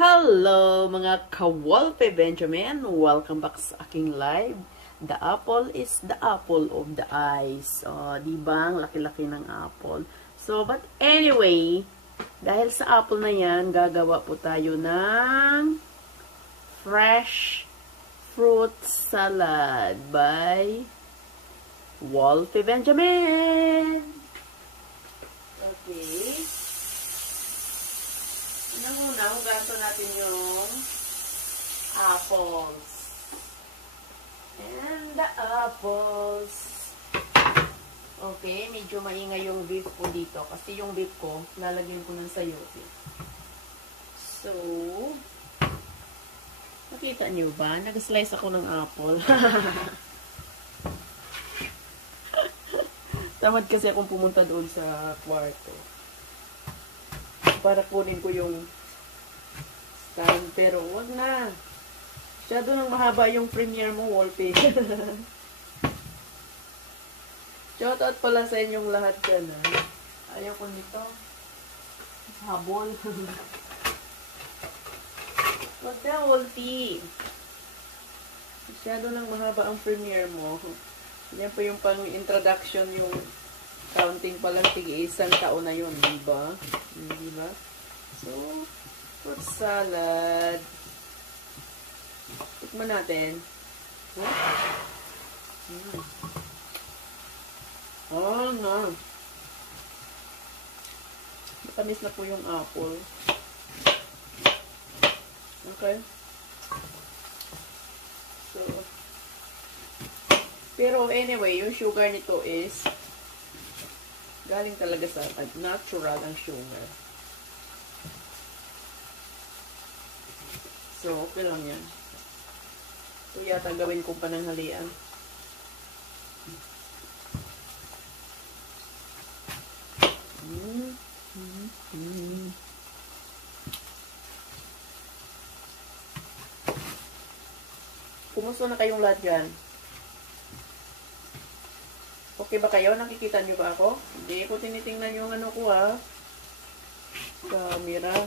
Hello mga Kawalpe Benjamin! Welcome back sa aking live. The apple is the apple of the eyes. Diba? Ang laki-laki ng apple. So, but anyway, dahil sa apple na yan, gagawa po tayo ng fresh fruit salad by Walpe Benjamin. Okay. Una, hugasan natin yung apples. And the apples. Okay, medyo maingay yung beef ko dito. Kasi yung beef ko, lalagyan ko ng sayote. So, nakita niyo ba? Nag-slice ako ng apple. Tamad kasi akong pumunta doon sa kwarto para kunin ko yung stand, pero wag na. Masyado nang mahaba yung premiere mo, Walpe. Shoutout pala sa inyong lahat dyan, ha. Ayaw ko nito. Habol. Wag na, Walpe. Masyado nang mahaba ang premiere mo. Yan po yung pang-introduction, yung counting pa lang, tig-isang taon na yun, diba? Diba? So, fruit salad. Tikman natin. Oh, no. Matamis na po yung apple. Okay. So, pero anyway, yung sugar nito is galing talaga sa natural ang sugar. So, okay lang yan. So, yata gawin kong pananghalian. Kumusta na kayong lahat dyan? Okay ba kayo? Nakikita nyo ba ako? Hindi ko tinitingnan yung ano ko, ha. Camera.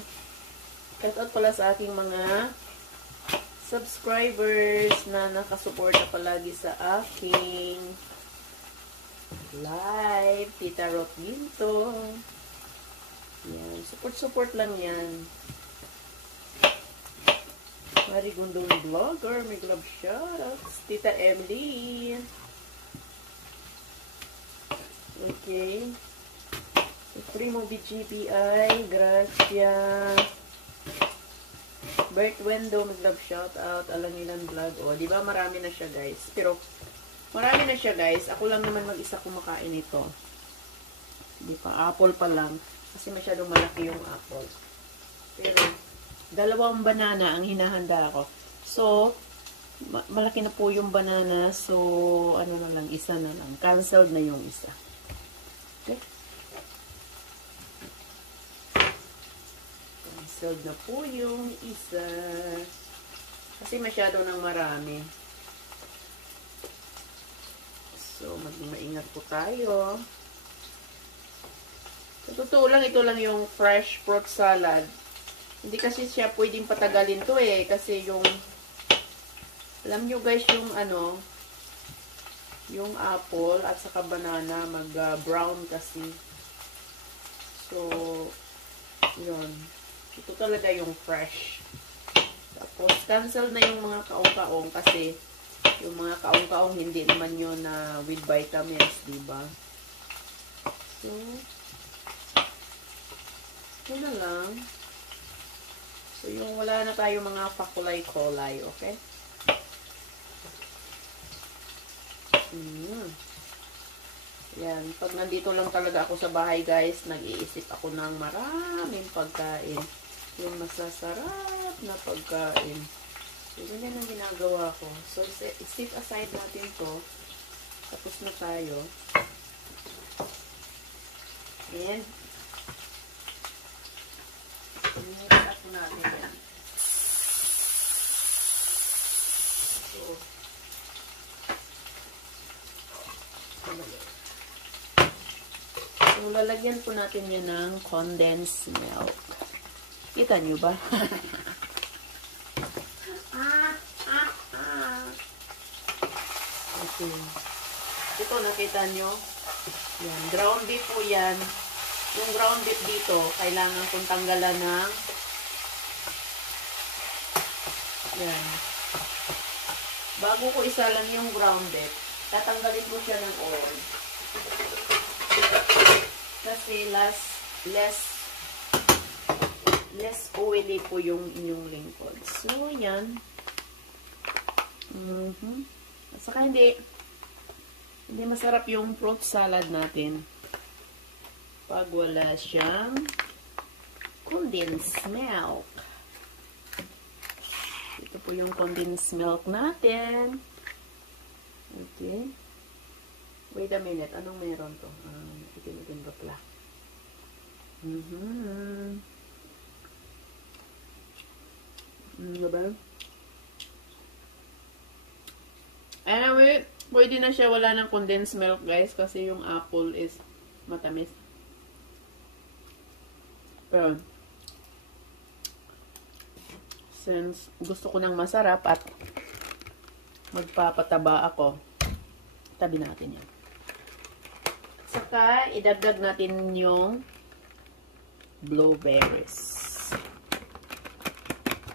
Shoutout pala sa aking mga subscribers na nakasuporta palagi sa aking live. Tita Rot Ginto. Yan. Support lang yan. Marigundong Vlogger. May love shoutouts. Tita Emily. Okay. Primo BGPI. Gracia. Bert Wendo, mag-love shoutout. Alangilan Vlog. O, diba marami na siya, guys. Pero, marami na siya, guys. Ako lang naman mag-isa kumakain ito. Di pa, apple pa lang. Kasi masyadong malaki yung apple. Pero, dalawang banana ang hinahanda ko. So, malaki na po yung banana. So, ano na lang, isa na lang. Cancelled na yung isa. Okay. Cancelled na po yung isa. Kasi masyado nang marami. So, maging maingat po tayo. Sa totoo lang, ito lang yung fresh fruit salad. Hindi kasi siya pwedeng patagalin to eh. Kasi yung, alam nyo guys, yung ano, yung apple at saka banana mag-brown kasi. So, yun. Ito talaga yung fresh. Tapos, cancel na yung mga kaong-kaong kasi yung mga kaong-kaong hindi naman yun na with vitamins, diba? So, yun na lang. So, yung wala na tayo mga pakulay-kulay, okay? Yan. Pag nandito lang talaga ako sa bahay, guys, nag-iisip ako ng maraming pagkain. Yung masasarap na pagkain. So, ganyan ang ginagawa ko. So, set aside natin to. Tapos na tayo. And, i-mix natin yan. So, so, lalagyan po natin yan ng condensed milk. Kita nyo ba? Okay. Ito, nakita nyo? Yan, ground beef po yan. Yung ground beef dito, kailangan kong tanggalan ng yan. Bago ko isalan yung ground beef, tatanggalin ko siya ng oil. Kasi less oily po yung inyong lingkod. So, yan. At saka hindi masarap yung fruit salad natin pag wala siyang condensed milk. Ito po yung condensed milk natin. Okay. Wait a minute. Anong meron to? Itim-itim ba pala? Diba? Anyway, pwede na siya wala ng condensed milk, guys, kasi yung apple is matamis. Pero, since gusto ko ng masarap at magpapataba ako, tabi natin yan. Saka, idagdag natin yung blueberries.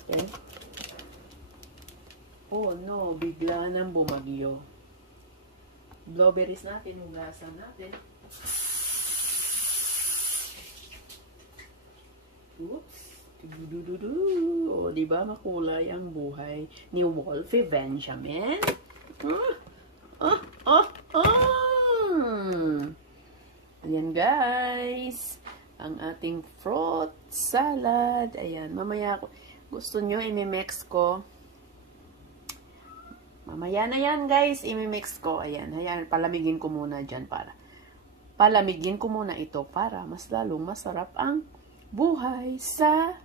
Okay. Oh no, bigla nang bumagyo. Blueberries natin, hugasan natin. Oops. O, diba makulay ang buhay ni Wolfie Benjamin? Ayan, guys. Ang ating fruit salad. Ayan, mamaya gusto nyo, imimix ko. Mamaya na yan, guys. Imimix ko. Ayan, ayan, palamigin ko muna dyan palamigin ko muna ito para mas lalong masarap ang buhay sa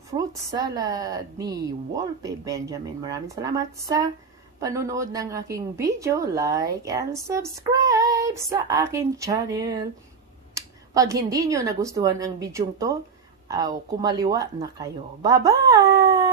fruit salad ni Wolfie Benjamin. Maraming salamat sa panonood ng aking video. Like and subscribe sa aking channel. Pag hindi nyo nagustuhan ang video to, kumaliwa na kayo. Bye-bye!